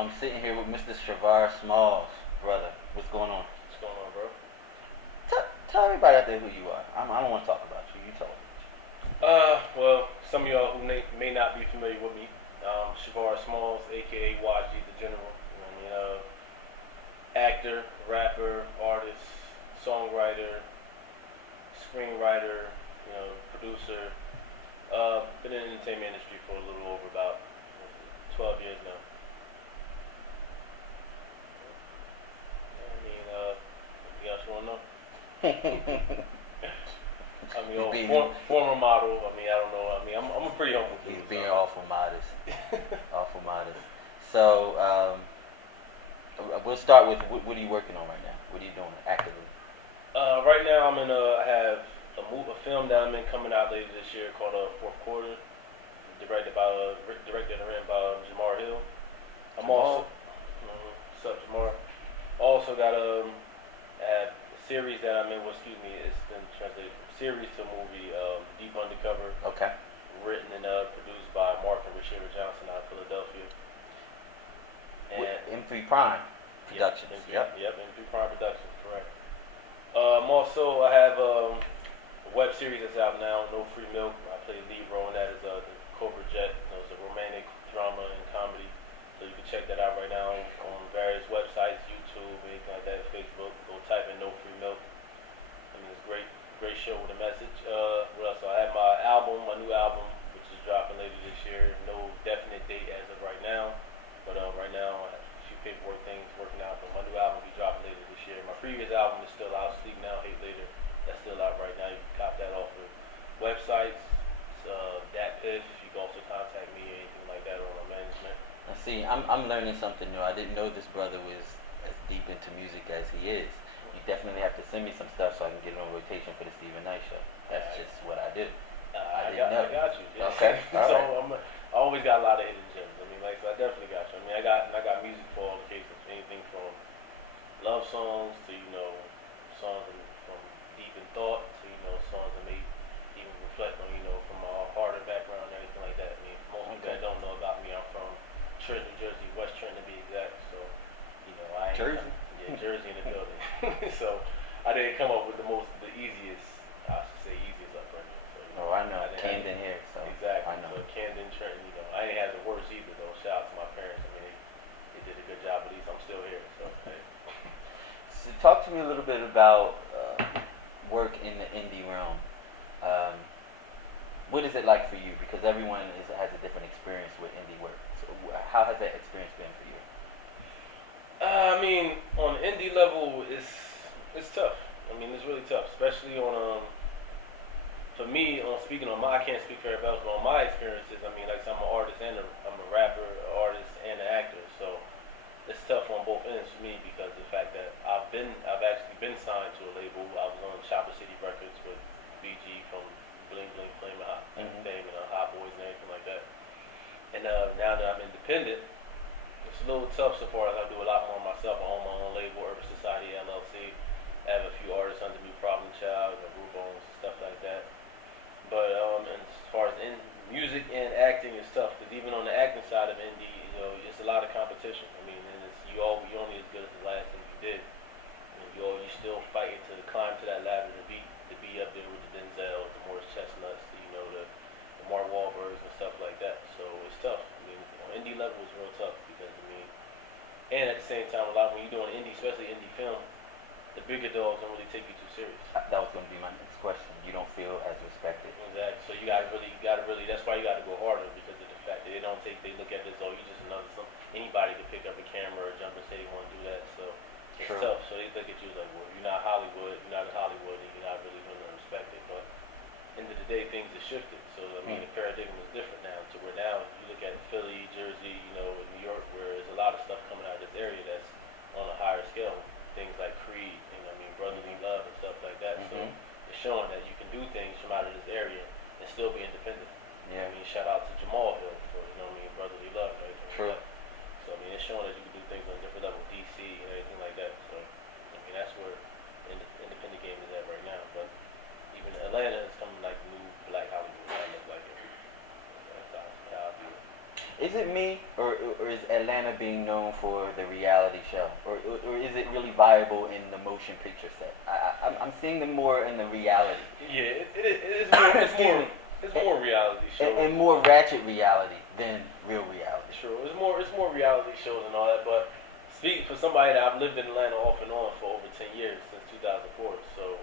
I'm sitting here with Mr. Chavar Smalls, brother. What's going on? What's going on, bro? Tell everybody out there who you are. I don't want to talk about you. You tell them. Well, some of y'all who may not be familiar with me, Chavar Smalls, aka YG the General. You know what I mean? Actor, rapper, artist, songwriter, screenwriter, producer. Been in the entertainment industry for a little over about 12 years now. You guys want to know? Former model. I don't know. I'm a pretty humble dude. He's being awful modest. Awful modest. So, we'll start with what are you working on right now? What are you doing actively? Right now, I have a film that I'm in coming out later this year called Fourth Quarter, directed and written by Jamar Hill. I'm also, what's up, Jamar? Also got a series that I'm in. It's been translated from series to movie. Deep Undercover. Okay. Written and produced by Mark and Rashida Johnson out of Philadelphia. And M3 Prime Productions. Yep, M3 Prime Productions, correct. Also, I have a web series that's out now, No Free Milk. I play the lead role in that as the Cobra Jet. It's a romantic drama and comedy. So you can check that out right now on various websites, YouTube, anything like that, Facebook. Go type in No Free Milk. It's a great show with a message. What else? I have my new album, which is dropping later this year. No definite date as of right now. But right now, I have a few paperwork things working out. But my new album will be dropping later this year. My previous album is still out, Sleep Now, Hate Later. That's still out right now. You can cop that off of websites. Dat Piff. You can also contact me or anything like that on my management. I see. I'm learning something new. I didn't know this brother was as deep into music as he is. You definitely have to send me some stuff so I can get it on rotation for the Stephen Knight show. That's just what I do. I got you. Yeah. Okay. So I always got a lot of hidden gems. So I definitely got you. I got music for all occasions. Anything from love songs to songs from deep in thought to songs that may even reflect on from my harder background and everything like that. Most people that don't know about me, I'm from Trenton, New Jersey, West Trenton to be exact. So I ain't Jersey. Jersey in the building. So I didn't come up with the easiest, I should say easiest upbringing. So, I know. Camden here, so exactly. I know. So Camden, Trenton, I ain't had the worst either though. Shout out to my parents. They did a good job. At least I'm still here. So, hey. So talk to me a little bit about work in the indie realm. What is it like for you? Because everyone has a different experience with indie work. So how has that experience been for you? On the indie level, it's tough. It's really tough, especially on for me, speaking on I can't speak for everybody else, but on my experiences, like I said, I'm an artist and I'm a rapper, an artist and an actor. So it's tough on both ends for me because of the fact that I've actually been signed to a label. I was on Chopper City Records with BG from Bling Bling Flame and Fame and Hot Boys and everything like that. And now that I'm independent, it's a little tough so far as I do a lot more myself. I own my own label, Urban Society LLC. I have a few artists under me, Problem Child, Group Bones, stuff like that. But and as far as in music and acting, it's tough because even on the acting side of indie, it's a lot of competition. And you only as good as the last thing you did. You still fighting to climb to that ladder to be up there with the Denzels, the Morris Chestnuts, the Mark Wahlbergs and stuff like that. So it's tough. On indie level, it's real tough because and at the same time, a lot when you're doing indie, especially indie film, the bigger dogs don't really take you too serious. That was going to be my next question. You don't feel as respected. Exactly. So you gotta really. That's why you gotta go harder because of the fact that they look at this. Oh, you just anybody could pick up a camera or jump and say they want to do that. So it's tough. So they look at you like, well, you're not Hollywood. You're not in Hollywood, and you're not really going to respect it. But end of the day, things have shifted. So the paradigm is different now. To where now you look at Philly, Jersey, in New York, where there's a lot of stuff coming out of this area that's on a higher scale. Things like Creed, Brotherly Love and stuff like that. So it's showing that you can do things from out of this area and still be independent. Yeah. Shout out to Jamal Hill for Brotherly Love and everything. True. Like that. So it's showing that you can do things on a different level, DC and everything like that. So that's where independent game is at right now. But even Atlanta is coming like new black Hollywood. I look like it. That's how I view it. Is is it me, or is Atlanta being known for the reality show, or is it really viable in the motion picture set? I'm seeing them more in the reality. Yeah, it is more. It's more reality shows and more ratchet reality than real reality. Sure, it's more reality shows and all that. But speaking for somebody that I've lived in Atlanta off and on for over 10 years since 2004, so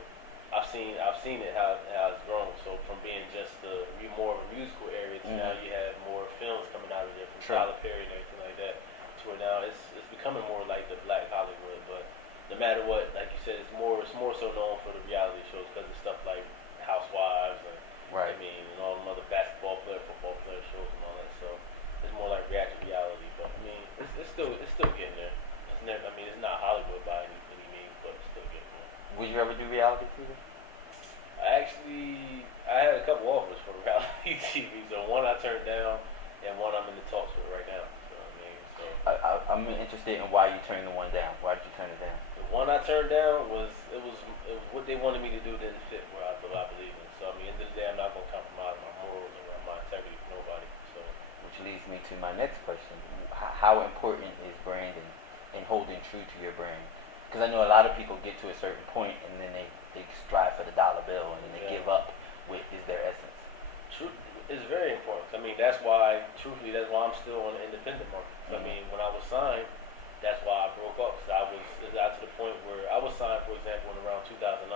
I've seen it how it's grown. So from being just more of a musical area to now you have more films coming out of there from Tyler Perry and everything like that. To where now it's becoming more like the Black Hollywood. But no matter what, like you said, it's more so known for the reality shows because of stuff like Housewives and I mean and all them other basketball player, football player shows and all that. So it's more like reaction reality. But I mean it's still getting there. It's never, I mean it's not Hollywood by any means, but it's still getting there. Would you ever do reality TV? I had a couple offers for reality TV. So one I turned down, and one I'm in the talks with right now. So I mean, I'm interested in why you turned the one down. Why did you turn it down? the one I turned down was what they wanted me to do didn't fit what I believe in. So I mean, at the end of the day, I'm not gonna compromise my morals or my integrity for nobody. So which leads me to my next question: how important is branding and holding true to your brand? Because I know a lot of people get to a certain point and then they strive for the dollar bill and then they give up with is their essence. Truth is very important. I mean, that's why I'm still on the independent market. I mean, when I was signed, that's why I broke up. Cause it got to the point where I was signed, for example, in around 2009.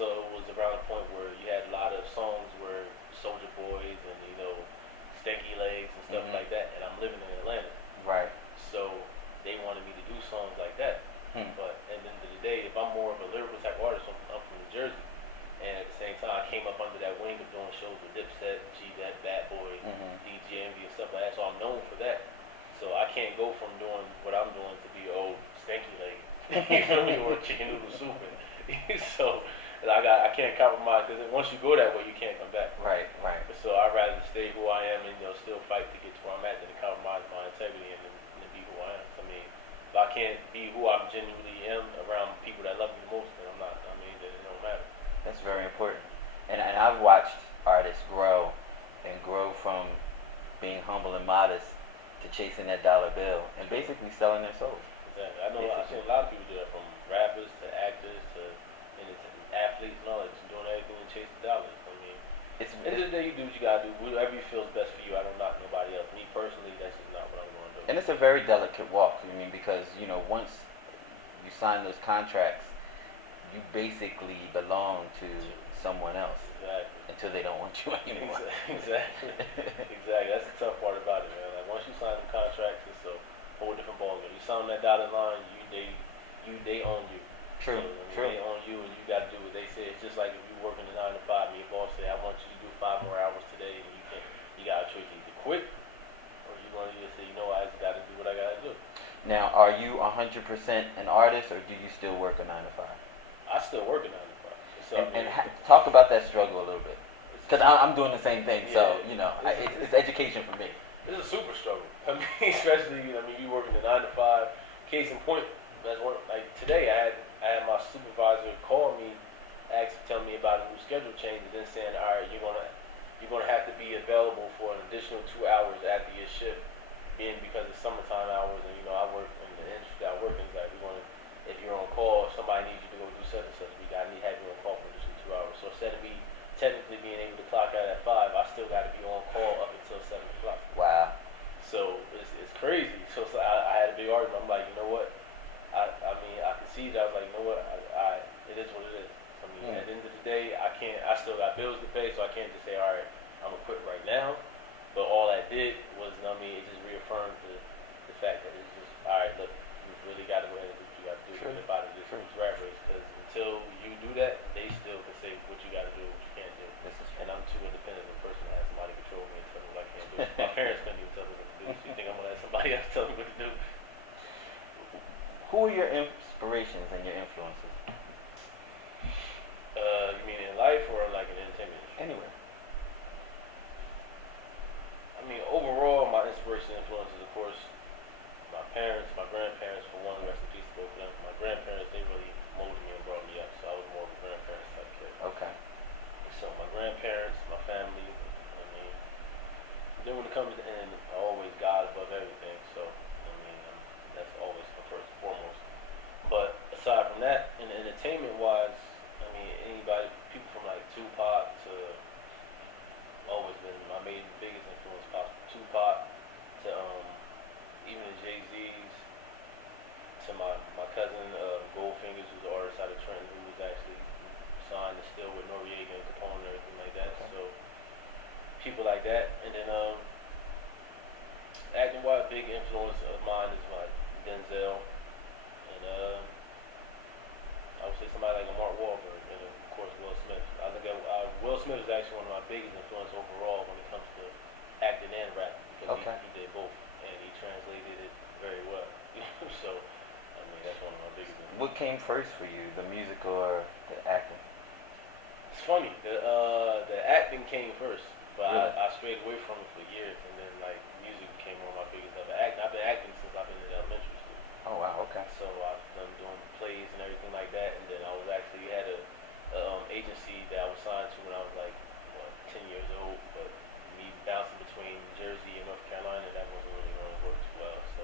So it was around the point where you had a lot of songs where Soulja Boys and Stanky Legs and stuff like that, and I'm living in Atlanta. Right. So they wanted me to do songs like that. But at the end of the day, if I'm more of a lyrical type artist, I'm from New Jersey. And at the same time, I came up under that wing of doing shows with Dipset, G-That, Bad Boy, DJ Envy, and stuff like that. So I'm known for that. So I can't go from doing what I'm doing to be old Stanky Leg, you feel me, or Chicken Noodle Soup. So I can't compromise because once you go that way, you can't come back. Right. So I'd rather stay who I am and still fight to get to where I'm at than to compromise my integrity and be who I am. I mean, if I can't be who I genuinely am around people that love me the most, then I'm not. I mean, then it don't matter. That's very important. And I've watched artists grow from being humble and modest to chasing that dollar bill and basically selling their souls. Exactly. I know. I've seen a lot of people do that, from rappers to actors to athletes and all that, just doing everything to chase the dollars. I mean, at the end of the day, you do what you gotta do. Whatever you feel is best for you. I don't knock nobody else. Me personally, that's just not what I'm going to do. And it's a very delicate walk. I mean, because once you sign those contracts, you basically belong to someone else. Exactly. Until they don't want you anymore. Exactly. That's the tough part about it, man. Like once you sign them contracts, it's a whole different ballgame. You sign that dotted line, they own you. True. So, they own you, and you got to do what they say. It's just like if you working a 9 to 5, and your boss say, "I want you to do 5 more hours today," and you got a choice: you either quit, or you want to just say, I just got to do what I got to do. Now, are you 100% an artist, or do you still work a 9 to 5? I still work a 9 to 5. So, talk about that struggle a little bit, because I'm doing the same thing. So it's education for me. It's a super struggle. I mean, especially you working a 9 to 5. Case in point, that's one. Like today, I had my supervisor call me, tell me about a new schedule change, and then saying, "All right, you're gonna have to be available for an additional 2 hours after your shift, being because it's summertime hours, and I work in the industry I work in. Like if you're on call, if somebody needs you to go do such and such, I need to have you on call for an additional 2 hours. So instead of me technically being able to clock out at 5, I still got to be on call up until 7 o'clock. Wow. So it's crazy. So I had a big argument. I'm like, you know what? I mean, I could see that. I was like, you know what? It is what it is. I mean, at the end of the day, I can't. I still got bills to pay, so I can't just say, all right, I'm gonna quit right now. But all that did was, it just reaffirmed the fact that it's just, all right, look, you really got to go ahead and do what you got to do to get out of this rat race. Because until you do that, they still can say what you got to do, what you can't do. And I'm too independent of a person to have somebody control me and tell me what I can't do. My parents couldn't even tell me what to do. So you think I'm gonna let somebody else tell me what to do? Who are your inspirations and your influences? You mean in life or like in entertainment? Anywhere. I mean, overall, my inspiration and influences, of course, my parents, my grandparents, for one, rest in peace to both of them. My grandparents, they really molded me and brought me up, so I was more of a grandparents type kid. Okay. So my grandparents, my family, then when it comes to the end, always God Trenton, who was actually signed to still with Noriega and Capone and everything like that. Okay. So people like that, and then acting wise, big influence of mine is like Denzel, and I would say somebody like a Mark Wahlberg, and of course Will Smith. I think Will Smith is actually one of my biggest influence overall when it comes to acting and rap because Okay. he did both and he translated it very well. So I mean that's one of my biggest influences. What came first for you, the music or the acting? It's funny, the acting came first, but Really? I strayed away from it for years, and then like music became one of my biggest love. I've been acting since I've been in elementary school. Oh wow, okay. So I've done doing plays and everything like that, and then I was actually had a agency that I was signed to when I was like 10 years old, but me bouncing between Jersey and North Carolina, that wasn't really going to work too well. So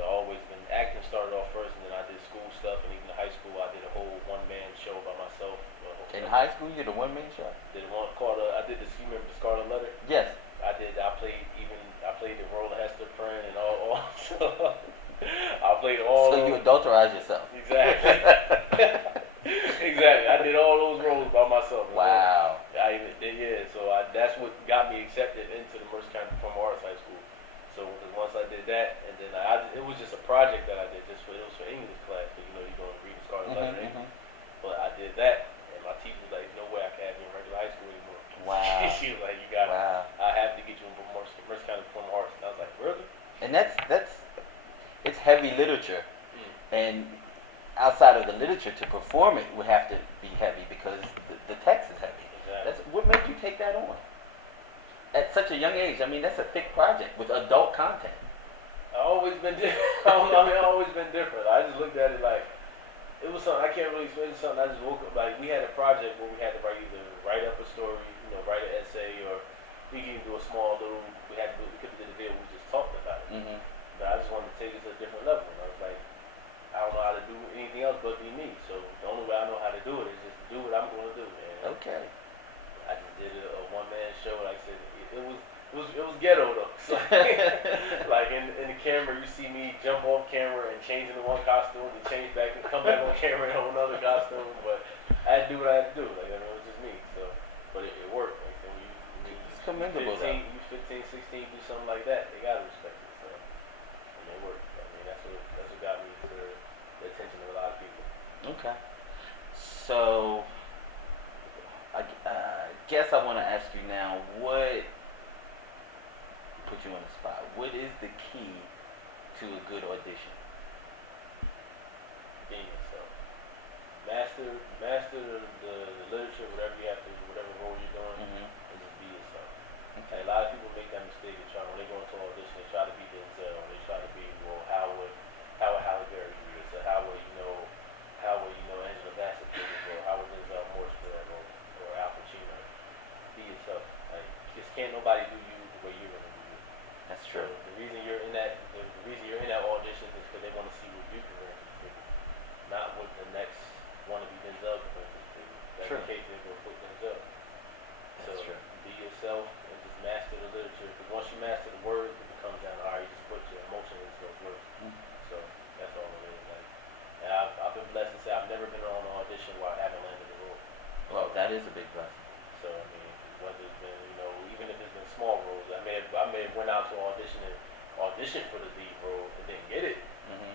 I always been acting started off first, and then I did school stuff, and even in high school I did a whole one man show by myself. In high school, you did a one-man show? Did one called I did this. You remember the Scarlet Letter? Yes. I did. I played the role of Hester Prynne and all I played all. So you adulterized yourself. Exactly. Exactly. I did all those roles by myself. Wow. I even did, yeah. So that's what got me accepted into the Mercer County Performing Arts High School. So once I did that, and then it was just a project that I did it was for English class, because you're going to read the Scarlet Letter in English. But I did that, and my teacher was like, "No way, I can't be in regular high school anymore." Wow. She was like, "You got, Wow. I have to get you in Mercer County Performing Arts." And I was like, "Really?" And it's heavy literature, and outside of the literature, to perform it would have to be heavy because the text is heavy. Exactly. That's what made you take that on at such a young age. I mean, that's a thick project with adult content. I always been different. I always been different. I just looked at it like it was something I can't really explain. Something I just woke up like we had a project where we had to write up a story, write an essay, or we can do a small little. We could do the video. We just talked about it. Mm-hmm. But I just wanted to take it to a different level. And I was like, I don't know how to do anything else but be me. So the only way I know how to do it is just to do what I'm going to do. And Okay. I just did a one man show. Like I said, it was ghetto though. So, like in the camera, you see me jump off camera and change into one costume and change back and come back on camera in another costume. But I had to do what I had to do. Like I mean, it was just me. So, but it worked. Like so It's commendable. 15, you 15, 16, do something like that. They gotta respect it. So, and it worked. I mean, that's what got me to the attention of a lot of people. Okay. So, I guess I want to ask you now, what put you on the spot? What is the key to a good audition? Being yourself. Master the literature, whatever you have to, whatever role you're doing, and just be yourself. Okay. Like, a lot of people make that mistake of when they go into an audition, they try to be Denzel, or they try to be, well, how would Halle Berry do this, or how would Angela Bassett do this, or how would Denzel Morse do that role, or Al Pacino. Be yourself. Like, just can't nobody do you the way you're gonna do you. That's So true. the reason you're in that audition is because they want to see what you can bring to the table, not what the next wannabe Denzel can bring to the table. That's True. the case they go put Denzel. So That's true. be yourself and just master the literature. Because once you master the words, it becomes down to you just put your emotion into those words. So that's all it is. Like, and I've been blessed to say I've never been on an audition where I haven't landed the role. Well, that is a big blessing. So I mean, whether it's been even if it's been small roles, I may have went out to audition for the lead role and didn't get it,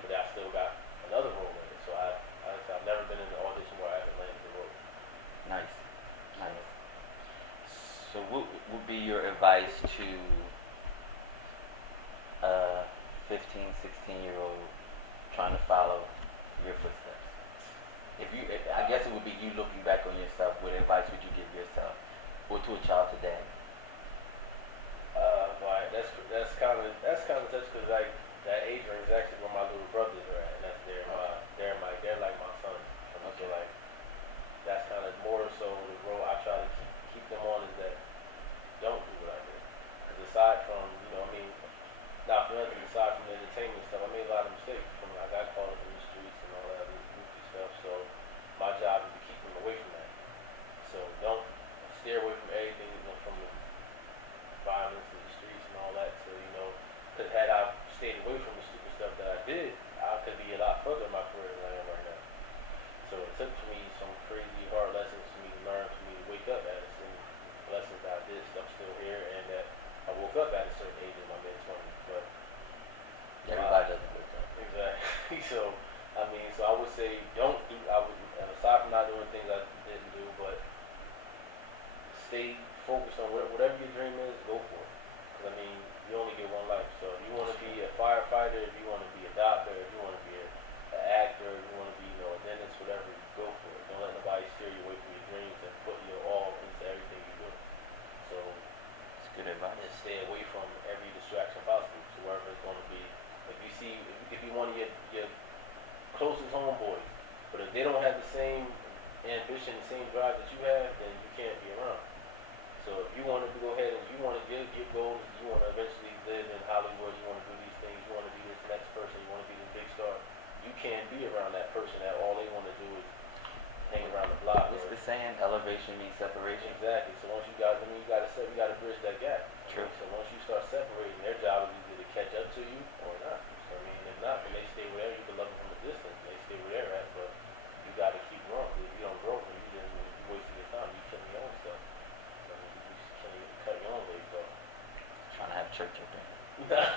but I still got another role in it. So I've never been in an audition where I haven't landed the role. Nice. Nice. So what would be your advice to a 15, 16-year-old trying to follow your footsteps? I guess it would be you looking back on yourself. What advice would you give yourself, or to a child today? Right. That's kind of touch because like that age range is actually where my little brothers are at, and that's they're like my son. So like that's kind of more so the role I try to keep them on is that don't do what I did. Because aside from not for nothing, aside from the entertainment stuff, I made a lot of mistakes. I got caught up in the streets and all that other goofy stuff. So my job is to keep them away from that. So don't steer away from everything, from the violence in the streets and all that. So because had I stayed away from the stupid stuff that I did, I could be a lot further in my career than I am right now. So it So, I mean, so I would say don't do, I would, aside from not doing things I didn't do, but stay focused on whatever your dream is, go for it. Because, I mean, you only get one life. So if you want to be a firefighter, if you want to be a doctor, if you want to be an actor, if you want to be, you know, a dentist, whatever, go for it. Don't let nobody steer you away from your dreams and put your all into everything you do. So It's good advice. just stay away from every distraction possible. So wherever it's going to be, if you see, if you one of your closest homeboys, but if they don't have the same ambition, the same drive that you have, then you can't be around. So if you want to go ahead and you want to get goals, you want to eventually live in Hollywood, you want to do these things, you want to be this next person, you want to be this big star, you can't be around that person that all they want to do is hang around the block. What's the saying? Elevation means separation. Exactly. So once you guys, I mean, you got to bridge that gap. True. So once you start separating, their job is either to catch up to you or not. So I mean, if not, then they stay where you can love them from a distance. They stay where they're at, but you got to keep growing. Because if you don't grow, then you wasting your time. You killing your own stuff. I mean, you just can't even cut your own legs off. Trying to have church up there. Nah.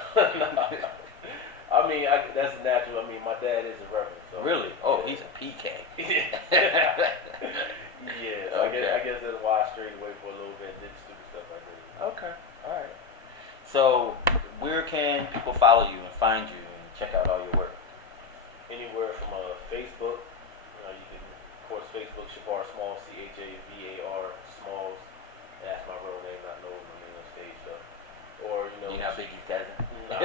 I mean, that's natural. I mean, my dad is a reverend. So Really? Oh, he's a PK. Yeah, so Okay. I guess that's why I strayed away for a little bit and did stupid stuff like that. Okay. All right. So, where can people follow you and find you and check out all your work? Anywhere from Facebook, you can, of course, Facebook, Chavar Small, Chavar Smalls. That's my real name, not no name on stage stuff. Or, you know. You're not Biggie's cousin? Nah,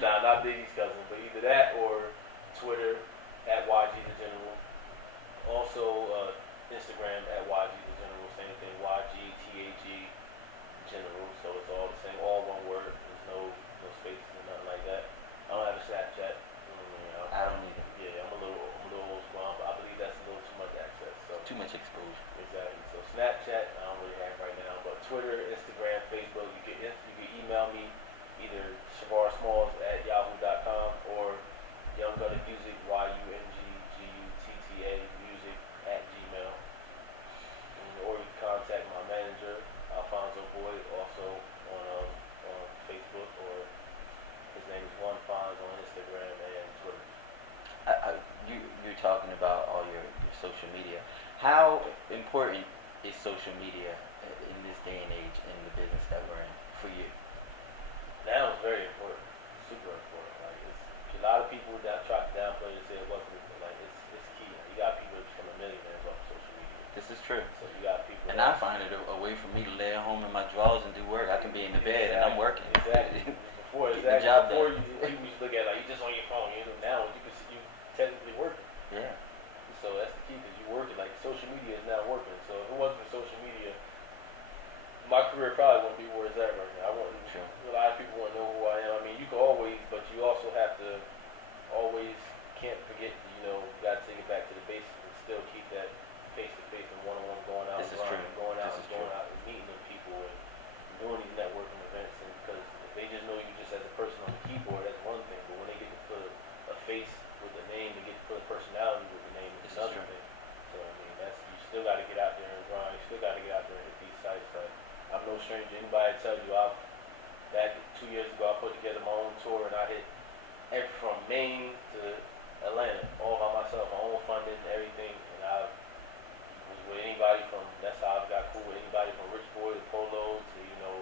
nah, not Biggie's cousin, but either that or Twitter at YG the General. Also, Instagram at YG the General, same thing, YGTAG General, so it's all the same, all one word. There's no spaces or nothing like that. I don't have a Snapchat. I don't either. Yeah, I'm a little old school, but I believe that's a little too much access. So Too much exposure. exactly. So Snapchat, I don't really have right now, but Twitter, Instagram, Facebook, you can email me either Chavar Smalls at yahoo.com or Young Gunner Music, YUNGGUTTA Music at Gmail. Or you can contact my manager, Alfonso Boyd, also on Facebook, or his name is One Fonz on Instagram and Twitter. You're talking about all your social media. How important is social media in this day and age in the business that we're in for you? Now it's very important, super important. Like it's a lot of people that try to downplay it and say it wasn't. Like it's key. You got people that become millionaires off social media. This is true. So you got people. And I find it a way for me to lay at home in my drawers and do work. I can be in the bed and I'm working. Exactly. Before Getting the job before done. you used to look at it like you just on your phone. You know, now you can see you technically working. Yeah. So that's the key because you're working. Like social media is now working. So if it wasn't for social media, my career probably wouldn't be where it's at right now. I wouldn't. Sure. A lot of people want to know who I am. I mean, you can always, but you also have to always can't forget. You know, you got to take it back to the basics and still keep that face to face and one on one going out This and is true. going out This and is going true. out and meeting them people and doing these networking events. And because if they just know you just as a person on the keyboard, that's one thing. But when they get to put a face with a name, they get to put a personality with the name, it's This is another true. thing. So I mean, that's you still got to get out there and grind. You still got to get out there and hit these sites. Like I'm no stranger. Anybody tell you back 2 years ago, I put together my own tour and I hit from Maine to Atlanta all by myself, my own funding, everything. And I was with anybody from, that's how I got cool with anybody from Rich Boy to Polo to, you know,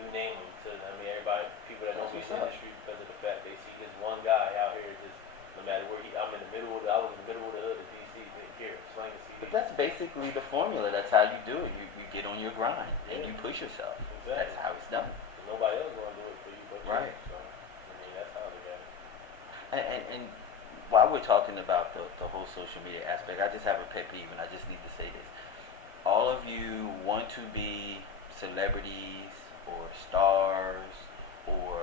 you name them. To, I mean, everybody, people that know me in the industry because of the fact they see this one guy out here just, no matter where I'm in the middle of I was in the middle of the hood of DC, here, slinging CDs. But that's basically the formula. That's how you do it. You get on your grind and Yeah. you push yourself. Exactly. That's how it's done. Nobody else gonna do it for you but Right. you. So, I mean, that's how they got it. And while we're talking about the whole social media aspect, I just have a pet peeve and I just need to say this. All of you want to be celebrities or stars or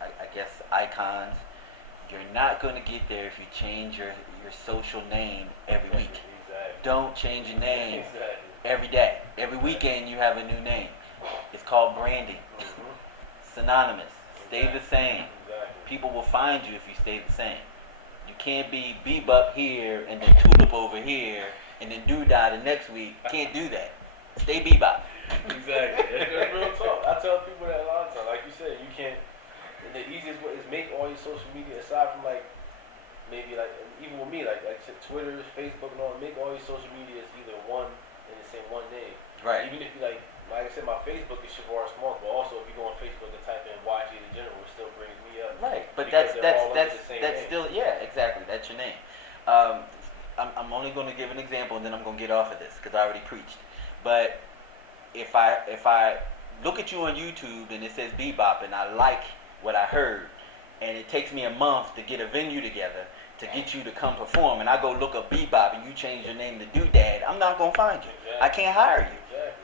I guess icons. You're not going to get there if you change your social name every week. Exactly. Don't change your name Exactly. every day. Every weekend you have a new name. It's called branding. Synonymous. Stay the same. Exactly. People will find you if you stay the same. You can't be Bebop here and then Tulip over here and then Doodah the next week. Can't do that. Stay Bebop. Exactly. That's real talk. I tell people that a lot of times. Like you said, you can't. the easiest way is make all your social media aside from like maybe like even with me like I said, Twitter, Facebook, and all. Make all your social media is either one and the same one name. Right. Even if you like I said, my Facebook is Chavar Small, but also if you go on Facebook and type in YG the General, it still brings me up. Right, but because that's name. still, yeah, exactly. That's your name. Um, I'm only going to give an example, and then I'm going to get off of this because I already preached. But if I look at you on YouTube and it says Bebop, and I like what I heard, and it takes me a month to get a venue together to get you to come perform, and I go look up Bebop and you change your name to Doodad, I'm not going to find you. Exactly. I can't hire you. Exactly.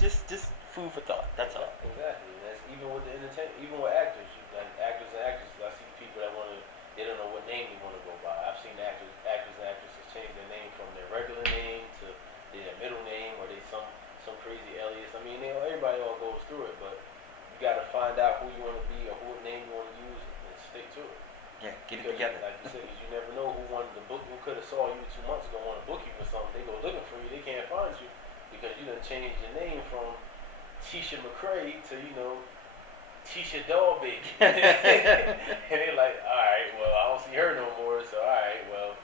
Just food for thought. That's all. Exactly. And that's even with the entertainment, even with actors, like actors and actresses. I see people that they don't know what name they want to go by. I've seen actors and actresses change their name from their regular name to their middle name, or they some crazy alias. I mean, everybody all goes through it, but you got to find out who you want to be or what name you want to use and stick to it. Yeah, get it Because, together. like you said, 'cause you never know who wanted to book. Who could have saw you 2 months ago, want to book you for something. They go looking for you, they can't find you because you done changed your name from Tisha McCray to Tisha Dollbaby. And they're like, all right, well I don't see her no more, so all right, well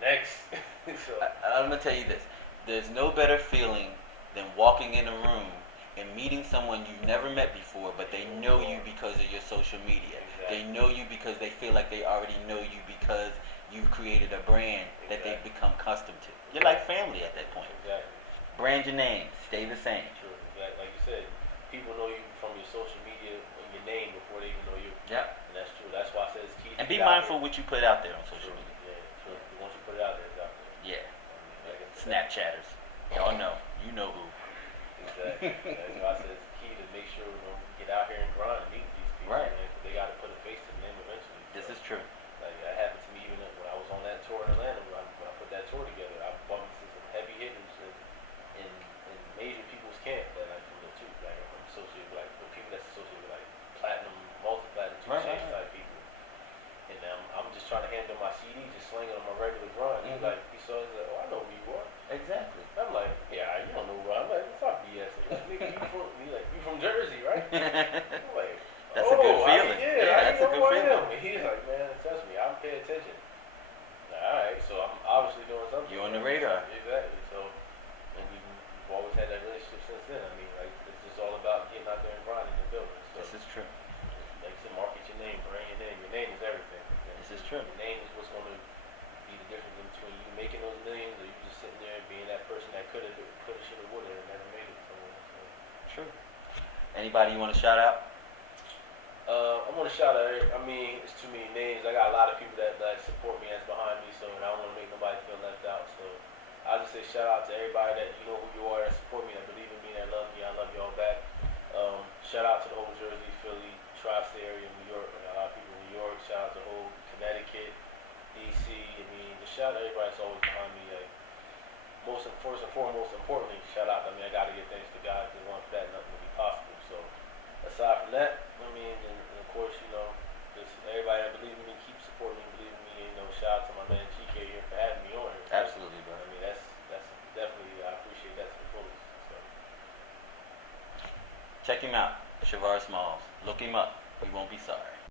next. So I'm gonna tell you this: there's no better feeling than walking in a room and meeting someone you've never met before, but they know you because of your social media. Exactly. They know you because they feel like they already know you because you've created a brand that they've become accustomed to. You're like family at that point. Exactly. Brand your name, stay the same. True. Exactly. Like you said, people know you from your social media and your name before they even know you. Yeah. And that's true. That's why I said it's key. And be mindful what you put out there on social True. media. Yeah. True. Once you put it out there, it's out there. Yeah. I mean, Snapchatters. Y'all know. You know who. Exactly. That's why I said it's key to make sure get out here and grind and meet these people. Right. Man, 'cause they got to put a face to the name eventually. This So, is true. like that happened to me even when I was on that tour in Atlanta. When I put that tour together, I bumped into some heavy hitters in major people's camp that like from the two like I'm associated with, like with people that's associated with like platinum, multi-platinum, two chains type people. And I'm just trying to handle my CD, just slinging on my regular grind. He's like, he saw, he's like, oh, I know who you are. Exactly. I'm like, yeah, you don't know who I am. I'm like, stop BS. He's like, nigga, you from Jersey, right? I'm like, that's a good feeling. Yeah, that's a good feeling. And he's like, man, trust me, I'm paying attention. Like, all right, so I'm obviously doing something. You're on the radar. Exactly. So, and we've always had that relationship since then. I mean, like, it's just all about getting out there and grinding and building. So, This is true. like I said, market your name, brand your name. Your name is everything. And This is true. Your name is what's going to be the difference between you making those millions or you just sitting there and being that person that could have, should have, would have, and never made it somewhere. So. True. Anybody you want to shout out? I want to shout out. I mean, it's too many names. I got a lot of people that support me, that's behind me. So I don't want to make nobody feel left out. So I'll just say shout out to everybody that you know who you are, that support me, that believe in me, that love me. I love y'all back. Shout out to the whole Jersey, Philly, tri-state area, New York. I got a lot of people in New York. Shout out to the whole Connecticut, DC. I mean, just shout out to everybody that's always behind me. Like first and foremost, importantly, shout out. I mean, I got to give thanks to God because once that, nothing would be possible. So aside from that, I mean, and of course, just everybody that believe in me, keep supporting me, believe in me. Shout out to my man Chike here for having me on here. Absolutely, bro. I mean, that's definitely, I appreciate that to the fullest. So. Check him out, Chavar Smalls. Look him up. You won't be sorry.